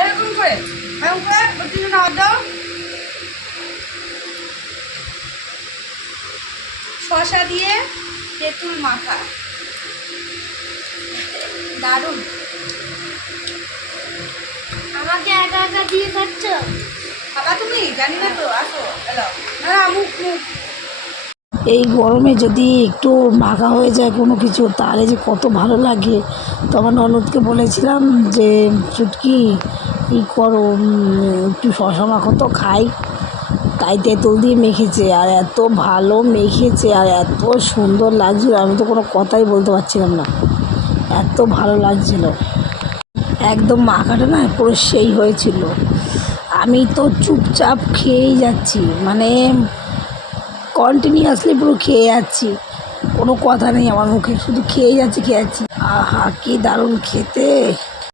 এরকম করে বত্রিশটা হাত দাও। শসা দিয়ে তেঁতুল মাখা, দারুণ। আমাকে একা একা দিয়ে খাচ্ছ? খাবা তুমি? জানি না তো, আসো। হ্যালো, না মুখ মুখ। এই গরমে যদি একটু মাখা হয়ে যায় কোনো কিছু, তাহলে যে কত ভালো লাগে। তো আমার ননদকে বলেছিলাম যে চুটকি ই করো, একটু শশা মাখো তো খাই। তাই তেঁতুল দিয়ে মেখেছে, আর এত ভালো মেখেছে আর এত সুন্দর লাগছিল, আমি তো কোনো কথাই বলতে পারছিলাম না, এত ভালো লাগছিল। একদম মাখাটা না পুরো সেই হয়েছিল। আমি তো চুপচাপ খেয়েই যাচ্ছি, মানে কন্টিনিউয়াসলি পুরো খেয়ে যাচ্ছি, কোনো কথা নেই আমার মুখে, শুধু খেয়ে যাচ্ছি। আহা কি দারুণ খেতে।